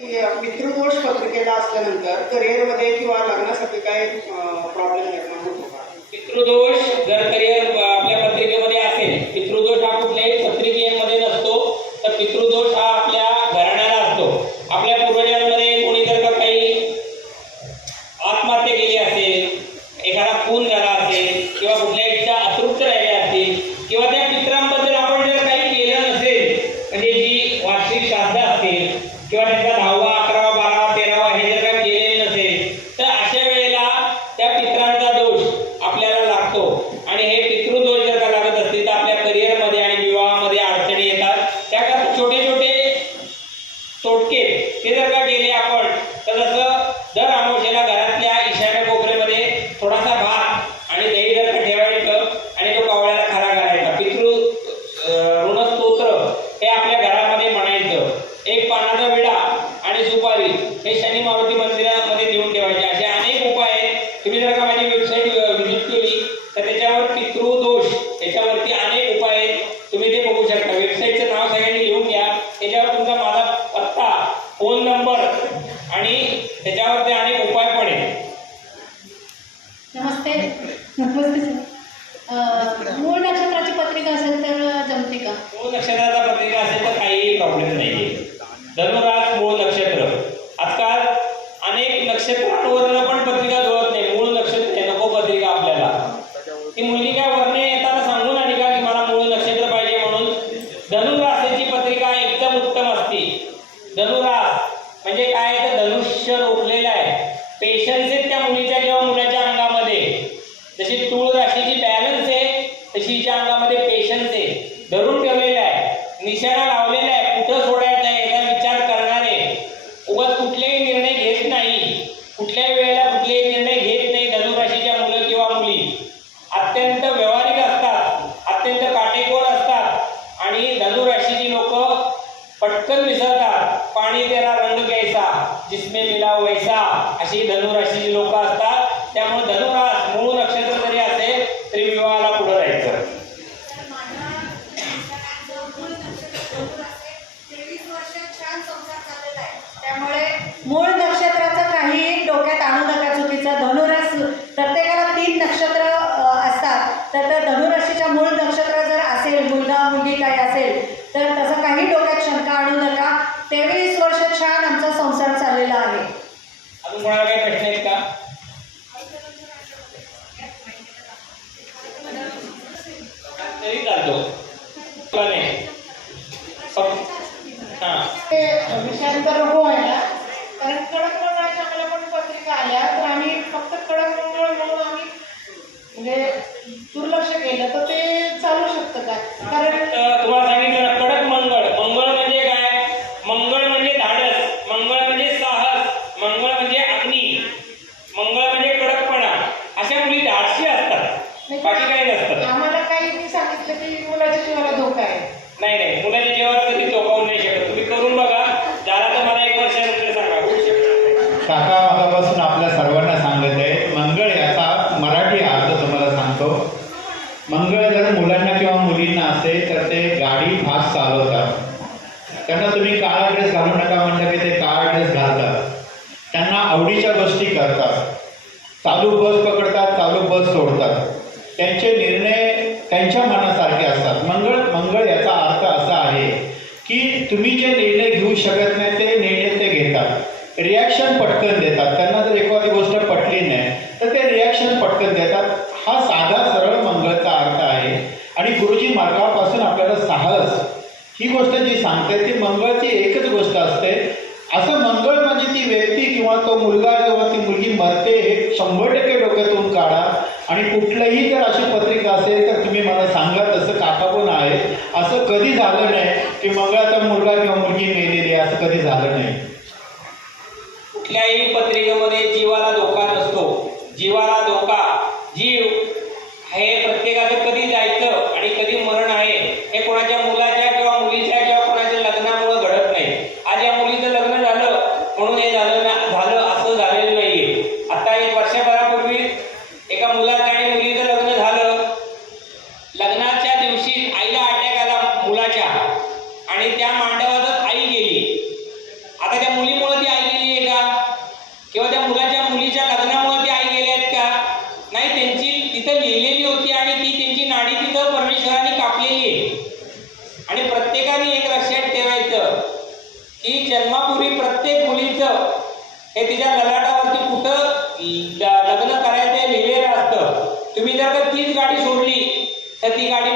पितृदोष पत्रिकेला असल्यानंतर करिअरमध्ये किंवा लग्नासाठी काही प्रॉब्लेम निर्माण होतो का? पितृदोष जर करिअर आपल्या पत्रिकेमध्ये असेल पितृदोष हा कुठल्याही पत्रिकेमध्ये नसतो तर पितृदोष हा आपल्या घराण्याला असतो. आपल्या पूर्वजांमध्ये कोणी जर का काही आत्महत्या केली असेल एखादा खून झाला असेल किंवा कुठल्याही इच्छा अतृप्त राहिल्या असतील किंवा त्या पित्रांबद्दल आपण जर काही केलं नसेल म्हणजे जी वार्षिक श्राद्ध असतील किंवा त्यांचा दहावा अकरावा बारावा तेरावा हे जर काही केलेलं नसेल तर अशा वेळेला त्या पित्रांचा दोष आपल्याला लागतो आणि हे पितृदोष जर का लागत असतील तर आपल्या करिअरमध्ये आणि विवाहामध्ये अडचणी येतात त्याकरता छोटे छोटे तोटके ते जर का केले आपण तर जसं दर अमावस्येला घरातल्या ईशान्य कोपऱ्यामध्ये थोडासा भात आणि दही जर का ठेवायचं आणि तो कावळ्याला खरा घालायचा पितृ अं, ऋणस्तोत्र हे आपल्या घरामध्ये म्हणायचं एक पानाचा विडा आणि सुपारी हे शनी मारुती मंदिरामध्ये नेऊन ठेवायचे असे अनेक उपाय आहेत तुम्ही जर का माझी वेबसाईट व्हिजिट केली तर त्याच्यावर पितृदोष त्याच्यावरती अनेक उपाय आहेत तुम्ही ते बघू शकता वेबसाईटचं नाव सगळ्यांनी लिहून घ्या त्याच्यावर तुमचा माझा पत्ता फोन नंबर आणि त्याच्यावर ते अनेक उपाय पण आहेत नमस्ते नमस्ते सर अ, मूळ नक्षत्राची पत्रिका असेल तर जमते का मूळ नक्षत्राचा हो, पत्रिका असेल तर काहीही प्रॉब्लेम नाही. धनुराज मूळ नक्षत्र. आजकाल अनेक नक्षत्रांवरनं पण पत्रिका जुळत नाही. मूळ नक्षत्र नको पत्रिका आपल्याला. ती मुलगी काय वरने येताना सांगून आली का की मला मूळ नक्षत्र पाहिजे म्हणून? धनुराशीची पत्रिका एकदम उत्तम असते. धनुरास म्हणजे काय तर धनुष्य रोखलेलं आहे. पेशन्स आहेत त्या मुलीच्या किंवा मुलाच्या अंगामध्ये. जशी तूळ राशीची बॅलन्स आहे तशी हिच्या अंगामध्ये पेशन्स आहे. धरून ठेवलेला आहे निशाणा लावलेला आहे कुठं सोडायचं आहे याचा विचार करणारे उगाच कुठलेही निर्णय घेत नाही कुठल्याही वेळेला कुठलेही निर्णय घेत नाही धनुराशीच्या मुलं किंवा मुली अत्यंत व्यवहारिक असतात अत्यंत काटेकोर असतात आणि धनुराशीची लोक पटकन विसरतात पाणी तेरा रंग कैसा जिसमे मिला वैसा अशी धनुराशीची लोक असतात त्यामुळे धनुरास मूळ नक्षत्र जरी असेल तरी विवाहाला पुढे राहायचं. त्यामुळे मूळ नक्षत्राचं काही डोक्यात आणू नका चुकीचं. धनुरास प्रत्येकाला तीन नक्षत्र असतात. तर त्या धनुराशीच्या मूळ नक्षत्र जर असेल मुलगा मुलगी काही असेल तर तसं काही डोक्यात शंका आणू नका तेवीस वर्ष छान आमचा संसार चाललेला आहे अजून कोणाला काही प्रश्न आहेत का? तरी चालतो विषयांतर हो. आहे ना कारण कडक आम्हाला पण पत्रिका आल्या. तर आम्ही फक्त कडक म्हणून आम्ही म्हणजे दुर्लक्ष केलं. तर ते चालू शकतं का? कारण तुम्हाला सांगितलं ना कडक मंगळ मंगळ म्हणजे काय मंगळ म्हणजे धाडस मंगळ म्हणजे साहस मंगळ म्हणजे अग्नी मंगळ म्हणजे कडकपणा अशा मुली धाडशी असतात बाकी काही नसतं आम्हाला काही मी सांगितलं की मुलाच्या जीवाला धोका आहे नाही नाही मुलाच्या जेव्हा कधी झोपावून नाही शकत तुम्ही करून बघा झाला तर मला एक वर्षानंतर सांगा होऊ शकत काका मागापासून आपल्या सर्वांना सांगत आहे मंगळ याचा मराठी अर्थ तुम्हाला सांगतो. मंगळ जर मुलांना किंवा मुलींना असेल तर ते गाडी फास्ट चालवतात. त्यांना तुम्ही काळा ड्रेस घालू नका म्हणलं की ते काळा ड्रेस घालतात. त्यांना आवडीच्या गोष्टी करतात. चालू बस पकडतात चालू बस सोडतात. त्यांचे निर्णय त्यांच्या मनासारखे असतात. मंगळ मंगळ याचा अर्थ असा आहे की तुम्ही जे निर्णय घेऊ शकत नाही ते निर्णय ते घेतात. रिॲक्शन पटकन देतात. त्यांना जर एखादी गोष्ट पटली नाही तर ते रिॲक्शन पटकन देतात. हा साधा सरळ मंगळचा अर्थ आहे. आणि गुरुजी मार्गापासून आपल्याला साहस ही गोष्ट जी सांगते ती मंगळची एकच गोष्ट असते. असं मंगळ म्हणजे ती व्यक्ती किंवा तो मुलगा किंवा ती मुलगी मरते हे शंभर टक्के डोक्यातून काढा. आणि कुठलंही जर अशी पत्रिका असेल तर तुम्ही मला सांगा तसं काका पण आहे असं कधी झालं नाही की मंगळाचा मुलगा किंवा मुलगी मेलेली आहे असं कधी झालं नाही. कुठल्याही पत्रिकेमध्ये जीवाला धोका नसतो. जीवाला धोका जीव हे प्रत्येकाचं कधी जायचं आणि कधी मरण आहे हे कोणाच्या की जन्मापूर्वी प्रत्येक मुलीचं हे तिच्या ललाटावरती कुठं लग्न करायचं लिहिलेलं असतं. तुम्ही जर का तीच गाडी सोडली तर ती गाडी